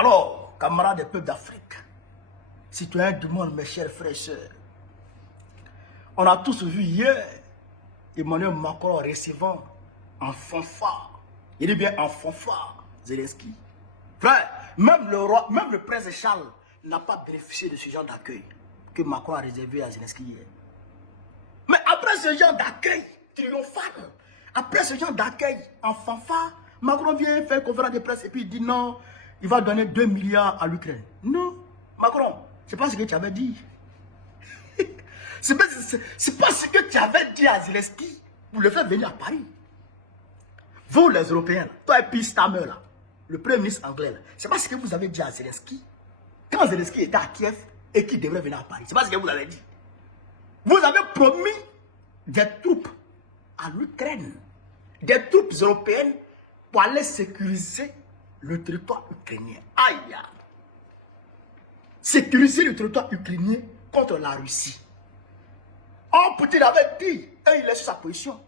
Alors, camarades des peuples d'Afrique, citoyens du monde, mes chers frères et sœurs, on a tous vu hier Emmanuel Macron recevant en fanfare, il dit bien en fanfare, Zelensky. Frère, même le roi, même le prince Charles n'a pas bénéficié de ce genre d'accueil que Macron a réservé à Zelensky hier. Mais après ce genre d'accueil triomphal, après ce genre d'accueil en fanfare, Macron vient faire une conférence de presse et puis il dit non, il va donner 2 milliards à l'Ukraine. Non, Macron, c'est pas ce que tu avais dit. C'est pas ce que tu avais dit à Zelensky pour le faire venir à Paris. Vous les Européens, toi et puis Stammer là, le premier ministre anglais, c'est pas ce que vous avez dit à Zelensky quand Zelensky était à Kiev et qu'il devrait venir à Paris. C'est pas ce que vous avez dit. Vous avez promis des troupes à l'Ukraine, des troupes européennes pour aller sécuriser le territoire ukrainien. Aïe! Sécuriser le territoire ukrainien contre la Russie. Oh, Poutine avait dit, et il est sur sa position,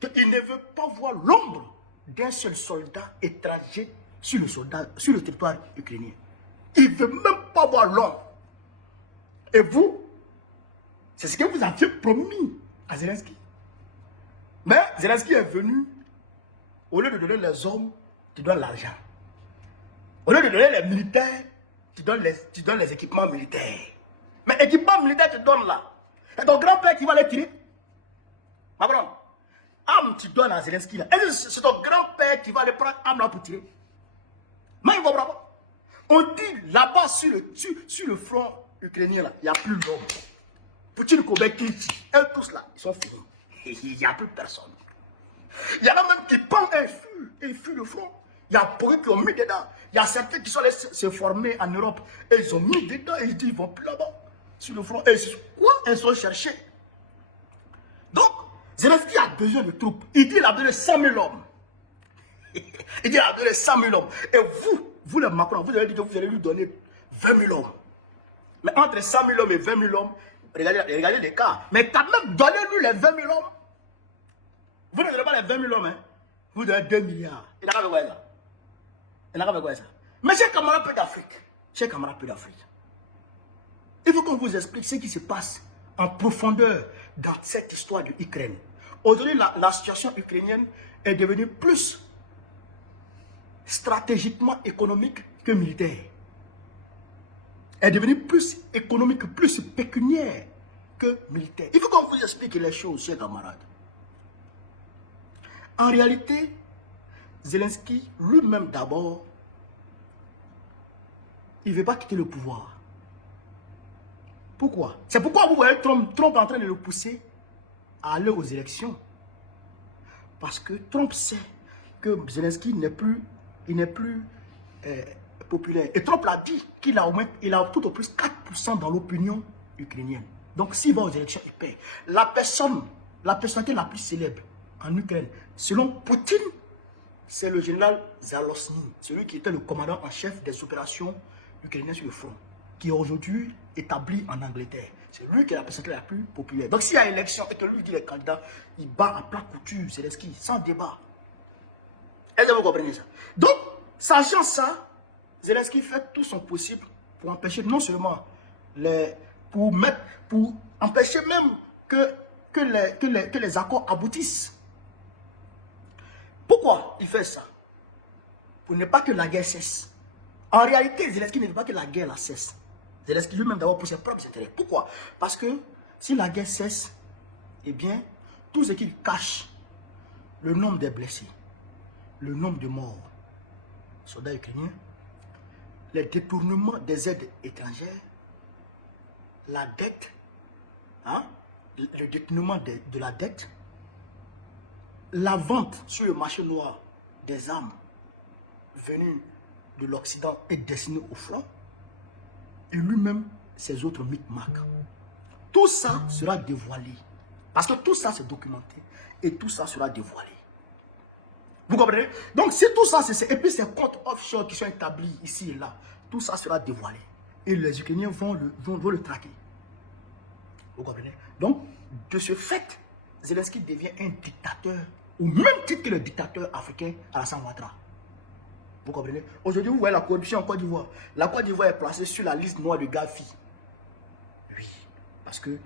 qu'il ne veut pas voir l'ombre d'un seul soldat étranger sur le territoire ukrainien. Il ne veut même pas voir l'ombre. Et vous, c'est ce que vous aviez promis à Zelensky. Mais Zelensky est venu, au lieu de donner les hommes, tu donnes l'argent. Au lieu de donner les militaires, tu donnes les équipements militaires. Mais équipements militaires, tu donnes là. C'est ton grand-père qui va les tirer. Macron, arme tu donnes à Zelensky là. C'est ton grand-père qui va les prendre arme là pour tirer. Mais il ne comprend pas. On dit là-bas sur le front ukrainien là, il n'y a plus d'hommes. Poutine, Kobe, Kilti, eux tous là, ils sont finis. Il n'y a plus personne. Il y en a même qui pendent un fût et ils fuient le front. Il y a beaucoup qui ont mis dedans. Il y a certains qui sont allés se former en Europe et ils ont mis dedans et ils disent ils vont plus là-bas. Sur le front. Et quoi? Ils sont cherchés. Donc, Zelensky a besoin de troupes. Il dit qu'il a besoin de 100 000 hommes. Il dit qu'il a besoin de 100 000 hommes. Et vous les Macron, vous avez dit que vous allez lui donner 20 000 hommes. Mais entre 100 000 hommes et 20 000 hommes, regardez l'écart. Mais quand même, donnez-lui les 20 000 hommes. Vous ne donnez pas les 20 000 hommes, hein. Vous donnez 2 milliards. Il n'a pas besoin de ça. Il n'a pas besoin de ça. Mais chers camarades peu d'Afrique, chers camarades peu d'Afrique, il faut qu'on vous explique ce qui se passe en profondeur dans cette histoire de l'Ukraine. Aujourd'hui, la situation ukrainienne est devenue plus stratégiquement économique que militaire. Elle est devenue plus économique, plus pécuniaire que militaire. Il faut qu'on vous explique les choses, chers camarades. En réalité, Zelensky, lui-même d'abord, il ne veut pas quitter le pouvoir. Pourquoi? C'est pourquoi vous voyez Trump en train de le pousser à aller aux élections. Parce que Trump sait que Zelensky n'est plus populaire. Et Trump l'a dit qu'il a tout au plus 4% dans l'opinion ukrainienne. Donc s'il va aux élections, il perd. La personnalité la plus célèbre en Ukraine, selon Poutine, c'est le général Zalosny, celui qui était le commandant en chef des opérations ukrainiennes sur le front, qui est aujourd'hui établi en Angleterre. C'est lui qui est la personnalité la plus populaire. Donc s'il y a élection et que lui qui est candidat, il bat à plat couture Zelensky, sans débat. Est-ce que vous comprenez ça? Donc, sachant ça, Zelensky fait tout son possible pour empêcher non seulement pour empêcher même que les accords aboutissent. Pourquoi il fait ça? Pour ne pas que la guerre cesse. En réalité, Zelensky ne veut pas que la guerre cesse. Zelensky lui-même d'abord pour ses propres intérêts. Pourquoi? Parce que si la guerre cesse, eh bien, tout ce qu'il cache, le nombre des blessés, le nombre de morts, soldats ukrainiens, les détournements des aides étrangères, la dette, le détournement de la dette, la vente sur le marché noir des armes venues de l'Occident et destinées au front, et lui-même ses autres micmacs. Tout ça sera dévoilé. Parce que tout ça c'est documenté et tout ça sera dévoilé. Vous comprenez? Donc si tout ça, et puis ces comptes offshore qui sont établis ici et là, tout ça sera dévoilé. Et les Ukrainiens vont le traquer. Vous comprenez? Donc, de ce fait, Zelensky devient un dictateur, au même titre que le dictateur africain Alassane Ouattara. Vous comprenez? Aujourd'hui, vous voyez la corruption en Côte d'Ivoire. La Côte d'Ivoire est placée sur la liste noire de Gafi. Oui, parce que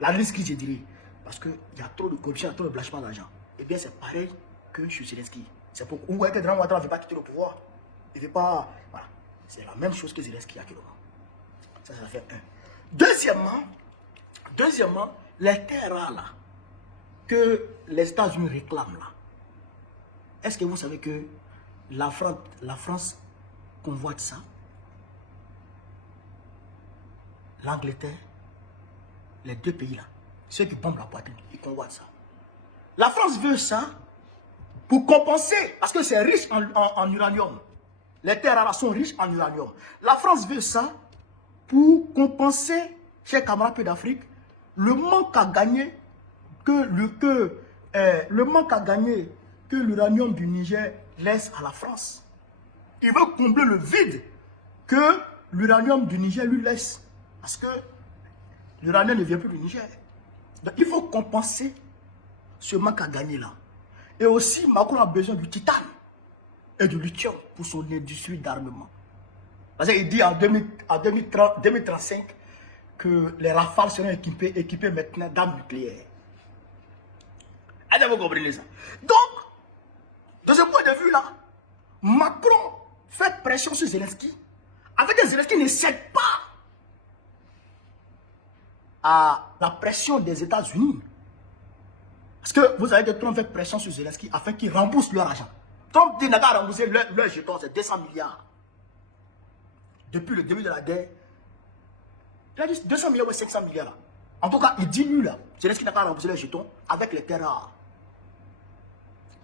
la liste qui, je dirais, parce qu'il y a trop de corruption, il y a trop de blanchiment d'argent. Eh bien, c'est pareil que chez Zelensky. C'est pourquoi vous voyez que Draman Ouattara ne veut pas quitter le pouvoir. Il ne veut pas. Voilà. C'est la même chose que Zelensky actuellement. Ça fait un. Deuxièmement, les terres là que les États-Unis réclament là. Est-ce que vous savez que la France convoite ça? L'Angleterre, les deux pays là, ceux qui bombent la poitrine, ils convoitent ça. La France veut ça pour compenser, parce que c'est riche en uranium. Les terres là sont riches en uranium. La France veut ça pour compenser, chers camarades d'Afrique, le manque à gagner que l'uranium du Niger laisse à la France. Il veut combler le vide que l'uranium du Niger lui laisse. Parce que l'uranium ne vient plus du Niger. Donc il faut compenser ce manque à gagner là. Et aussi, Macron a besoin du titane et du lithium pour son industrie d'armement. Parce qu'il dit en 2035 que les rafales seront équipées maintenant d'armes nucléaires. Est-ce que vous comprenez ça? Donc, de ce point de vue-là, Macron fait pression sur Zelensky. Avec que Zelensky ne cède pas à la pression des États-Unis. Parce que vous savez que Trump fait pression sur Zelensky afin qu'il rembourse leur argent. Trump dit qu'il n'a pas remboursé leur jeton, c'est 200 milliards. Depuis le début de la guerre, il a dit 200 milliards ou 500 milliards. Là. En tout cas, il dit lui là, Zelensky n'a pas remboursé leur jeton avec les terres rares.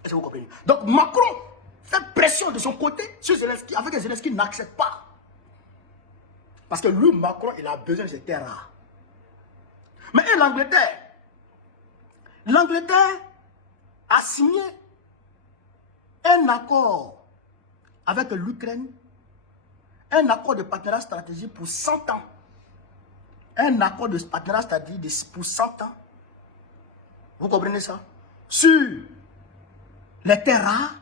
Est-ce que vous comprenez? Donc Macron fait pression de son côté sur Zelensky afin que Zelensky n'accepte pas. Parce que lui, Macron, il a besoin de ces terres rares. Mais l'Angleterre a signé un accord avec l'Ukraine, un accord de partenariat stratégique pour 100 ans. Un accord de partenariat stratégique pour 100 ans. Vous comprenez ça? Sur les terres rares,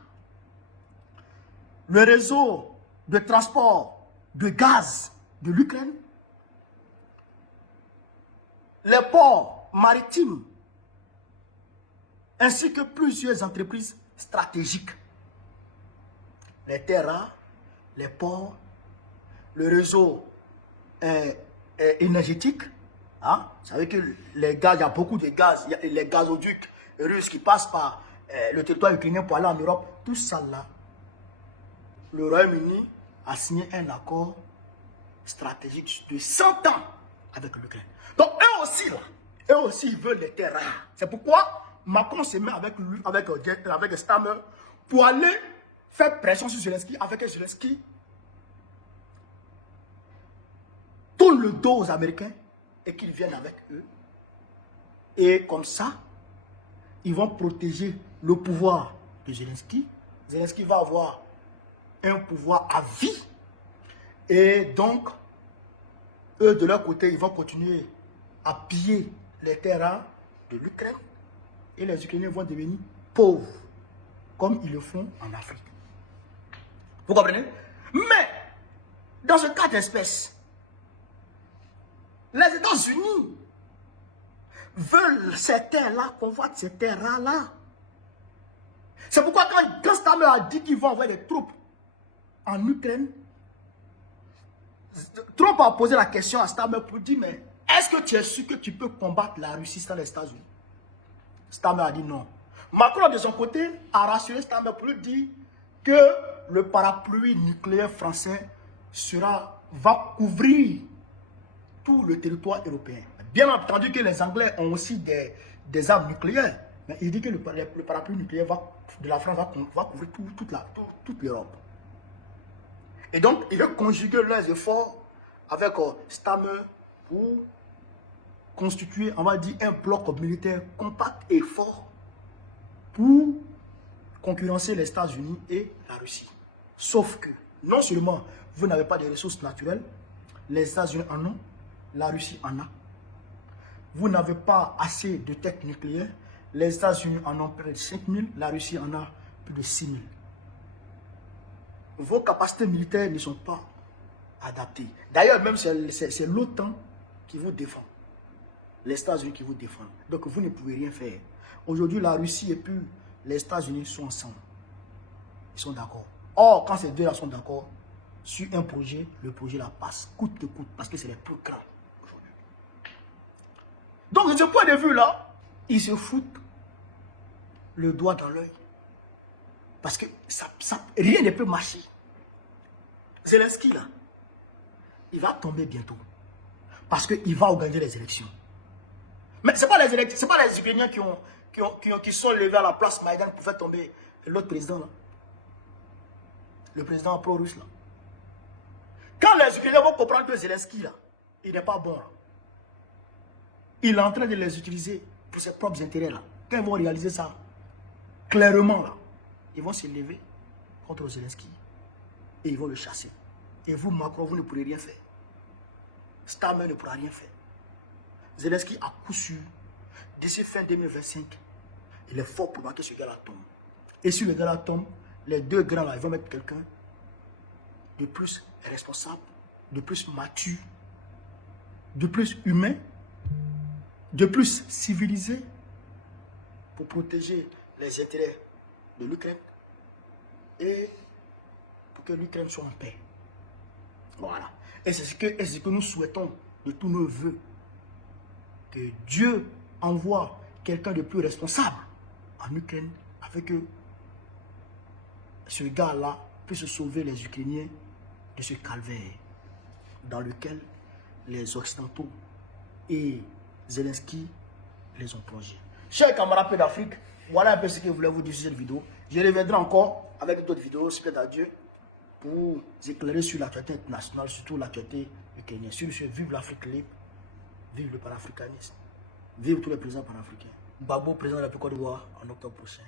le réseau de transport de gaz de l'Ukraine, les ports maritimes, ainsi que plusieurs entreprises stratégiques. Les terres rares, les ports, le réseau énergétique. Hein? Vous savez que les gaz, il y a beaucoup de gaz, il y a les gazoducs russes qui passent par le territoire ukrainien pour aller en Europe. Tout ça là, le Royaume-Uni a signé un accord stratégique de 100 ans avec l'Ukraine. Donc eux aussi ils veulent les terres rares. C'est pourquoi Macron se met avec Stammer pour aller faire pression sur Zelensky, avec Zelensky tourne le dos aux Américains et qu'ils viennent avec eux. Et comme ça, ils vont protéger le pouvoir de Zelensky. Zelensky va avoir un pouvoir à vie. Et donc, eux, de leur côté, ils vont continuer à piller les terrains de l'Ukraine. Et les Ukrainiens vont devenir pauvres, comme ils le font en Afrique. Vous comprenez? Mais, dans ce cas d'espèce, les États-Unis veulent ces terres-là, convoitent ces terres-là. C'est pourquoi quand Stammer a dit qu'ils vont envoyer des troupes en Ukraine, Trump a posé la question à Stammer pour dire, mais est-ce que tu es sûr que tu peux combattre la Russie sans les États-Unis? Stammer a dit non. Macron, de son côté, a rassuré Stammer pour lui dire que le parapluie nucléaire français va couvrir tout le territoire européen. Bien entendu que les Anglais ont aussi des armes nucléaires, mais il dit que le parapluie nucléaire de la France va couvrir toute l'Europe. Et donc, il veut conjuguer leurs efforts avec Stammer pour constituer, on va dire, un bloc militaire compact et fort pour concurrencer les États-Unis et la Russie. Sauf que, non seulement vous n'avez pas de ressources naturelles, les États-Unis en ont, la Russie en a. Vous n'avez pas assez de têtes nucléaires, les États-Unis en ont près de 5 000, la Russie en a plus de 6 000. vos capacités militaires ne sont pas adaptées. D'ailleurs, même c'est l'OTAN qui vous défend. Les États-Unis qui vous défendent. Donc vous ne pouvez rien faire. Aujourd'hui, la Russie et puis les États-Unis sont ensemble. Ils sont d'accord. Or, quand ces deux-là sont d'accord sur un projet, le projet la passe, coûte que coûte, parce que c'est les plus grands aujourd'hui. Donc, de ce point de vue-là, ils se foutent le doigt dans l'œil. Parce que rien ne peut marcher. Zelensky, là, il va tomber bientôt. Parce qu'il va organiser les élections. Mais ce n'est pas les élections, ce n'est pas les Ukrainiens qui sont levés à la place Maïdan pour faire tomber l'autre président, là. Le président pro-russe, là. Quand les Ukrainiens vont comprendre que Zelensky, là, il n'est pas bon, là. Il est en train de les utiliser pour ses propres intérêts, là. Quand ils vont réaliser ça, clairement, là, ils vont se lever contre Zelensky et ils vont le chasser. Et vous, Macron, vous ne pourrez rien faire. Starmer ne pourra rien faire. Zelensky, à coup sûr, d'ici fin 2025, il est fort pour que ce gars-là tombe. Et si le gars-là tombe, les deux grands-là, ils vont mettre quelqu'un de plus responsable, de plus mature, de plus humain, de plus civilisé pour protéger les intérêts de l'Ukraine et pour que l'Ukraine soit en paix. Voilà. Et c'est ce que nous souhaitons de tous nos voeux. Que Dieu envoie quelqu'un de plus responsable en Ukraine afin que ce gars-là puisse sauver les Ukrainiens de ce calvaire dans lequel les Occidentaux et Zelensky les ont plongés. Chers camarades d'Afrique, voilà un peu ce que je voulais vous dire sur cette vidéo. Je reviendrai encore avec d'autres vidéos, s'il plaît à Dieu, pour éclairer sur l'actualité internationale, surtout l'actualité ukrainienne. Sur ce, vive l'Afrique libre, vive le panafricanisme, vive tous les présidents panafricains. Babo, président de la Côte d'Ivoire en octobre prochain.